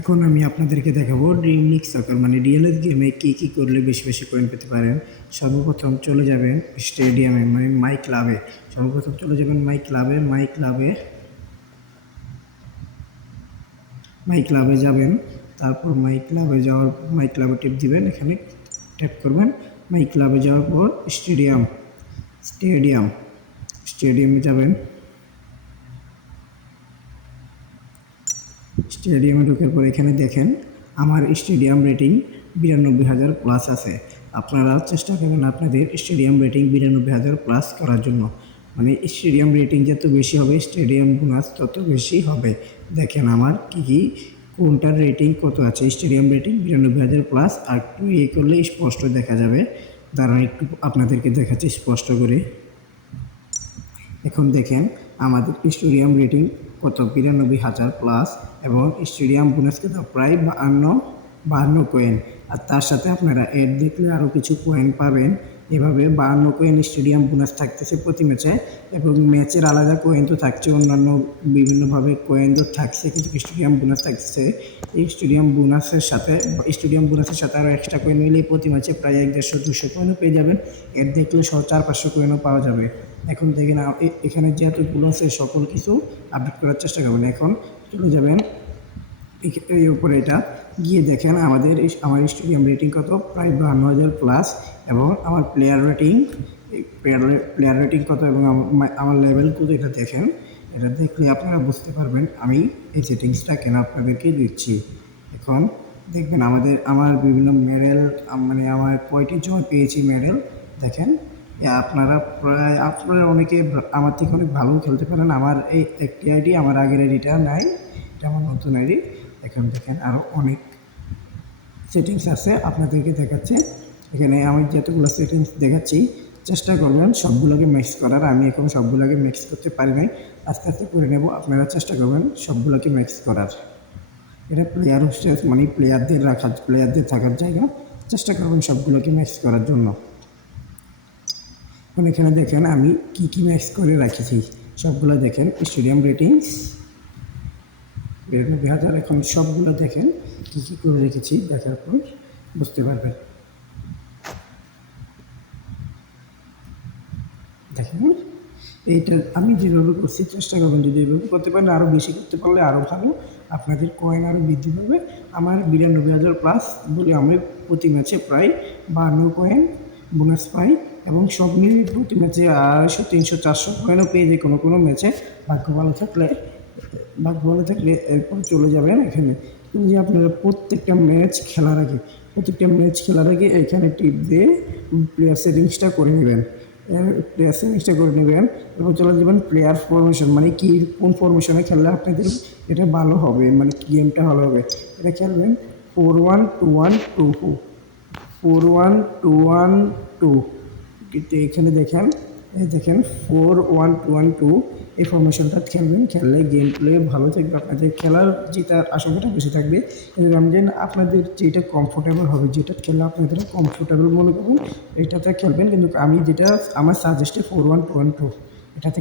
এখন আমি আপনাদেরকে দেখাবো ড্রিম লিগ সকার মানে ডিএলএস গেমে কী করলে বেশি বেশি কয়েন পেতে পারেন। সর্বপ্রথম চলে যাবেন স্টেডিয়ামে মানে মাই ক্লাবে। সর্বপ্রথম চলে যাবেন মাই ক্লাবে যাবেন। তারপর মাই ক্লাবে টিপ দিবেন, এখানে ট্যাপ করবেন। মাই ক্লাবে যাওয়ার পর স্টেডিয়ামে যাবেন। স্টেডিয়ামে ঢোকার পর এখানে দেখেন আমার স্টেডিয়াম রেটিং 92,000 প্লাস আছে। আপনারা চেষ্টা করবেন আপনাদের স্টেডিয়াম রেটিং 92,000 প্লাস করার জন্য। মানে স্টেডিয়াম রেটিং যত বেশি হবে স্টেডিয়াম বোনাস তত বেশি হবে। দেখেন আমার কোনটার রেটিং কত আছে। Stadium rating 92,000 plus. আর একটু করলে স্পষ্ট দেখা যাবে। দাঁড়ান একটু আপনাদেরকে দেখাচ্ছি স্পষ্ট করে। এখন দেখেন আমাদের স্টেডিয়াম রেটিং কত 92,000 প্লাস এবং স্টেডিয়াম বোনাস কত প্রায় 52 কয়েন। আর তার সাথে আপনারা এড দেখলে আরও কিছু কয়েন পাবেন। এভাবে 52 কয়েন স্টেডিয়াম বোনাস থাকতেছে প্রতি ম্যাচে, এবং ম্যাচের আলাদা কয়েন তো থাকছে, অন্যান্য বিভিন্নভাবে কয়েন তো থাকছে, কিন্তু স্টেডিয়াম বোনাস থাকছে। এই স্টেডিয়াম বোনাসের সাথে আরও এক্সট্রা কয়েন মিলিয়ে প্রতি ম্যাচে প্রায় 150-200 কয়েনও পেয়ে যাবেন। এড দেখলে 400-500 কয়েনও পাওয়া যাবে। এখন দেখেন এখানে যেহেতুগুলো আছে সকল কিছু আপডেট করার চেষ্টা করবেন। এখন চলে যাবেন এই উপরে, এটা গিয়ে দেখেন আমার স্টেডিয়াম রেটিং কত প্রায় 52,000 প্লাস, এবং আমার প্লেয়ার রেটিং কত এবং আমার লেভেল কত এটা দেখেন। এটা দেখলে আপনারা বুঝতে পারবেন আমি এই সেটিংসটা কেন আপনাদেরকে দিচ্ছি। এখন দেখবেন আমার বিভিন্ন মেডেল, মানে আমার কয়টি জয় পেয়েছি মেডেল দেখেন। আপনারা অনেকে আমার থেকে অনেক ভালো খেলতে পারেন। আমার এই একটি আইডি, আমার আগের আইডিটা নাই, এটা আমার নতুন আইডি। এখন দেখেন আরও অনেক সেটিংস আছে আপনাদেরকে দেখাচ্ছে। এখানে আমি যতগুলো সেটিংস দেখাচ্ছি চেষ্টা করবেন সবগুলোকে মিক্স করার। আমি এখন সবগুলোকে মিক্স করতে পারি নাই, আস্তে আস্তে করে নেব। আপনারা চেষ্টা করবেন সবগুলোকে মিক্স করার। এটা প্লেয়ার হোস্টেস মানে প্লেয়ারদের থাকার জায়গা। চেষ্টা করবেন সবগুলোকে মিক্স করার জন্য। এখন এখানে দেখেন আমি কি ম্যাক্স করে রাখেছি সবগুলো দেখেন। Stadium rating 92,000। এখন সবগুলো দেখেন কী করে রেখেছি, দেখার পর বুঝতে পারবেন। দেখেন এইটা আমি যেভাবে করছি চেষ্টা করবেন যদি এইভাবে করতে পারেন, আরও বেশি করতে পারলে আরও ভালো, আপনাদের কয়েন আরও বৃদ্ধি পাবে। আমার 92,000 প্লাস বলে আমি প্রতি ম্যাচে প্রায় 52 কয়েন বোনাস পাই, এবং সব মিলিয়ে প্রতি ম্যাচে 250, 300, 400 কয়েনও পেয়ে যায় কোনো ম্যাচে ভাগ্য ভালো থাকলে। এরপর চলে যাবেন এখানে যে আপনারা প্রত্যেকটা ম্যাচ খেলার আগে এখানে টিপ দিয়ে প্লেয়ার সেটিংসটা করে নেবেন। এবং চলে যাবেন প্লেয়ার ফরমেশন, মানে কোন ফরমেশনে খেললে আপনাদের এটা ভালো হবে, মানে গেমটা ভালো হবে। এটা খেলবেন 4-1-2-1-2 কিন্তু এখানে দেখেন 4-1-2-1-2 এই ফরমেশনটা খেললে গেম প্লে ভালো থাকবে, আপনাদের খেলার জেতার আশঙ্কাটা বেশি থাকবে। রমজান আপনাদের যেটা কমফোর্টেবল হবে, যেটা খেলে আপনাদের কমফোর্টেবল মনে করবেন এটাতে খেলবেন। কিন্তু আমি যেটা আমার সাজেস্টে 4-1-2-1-2 এটাতে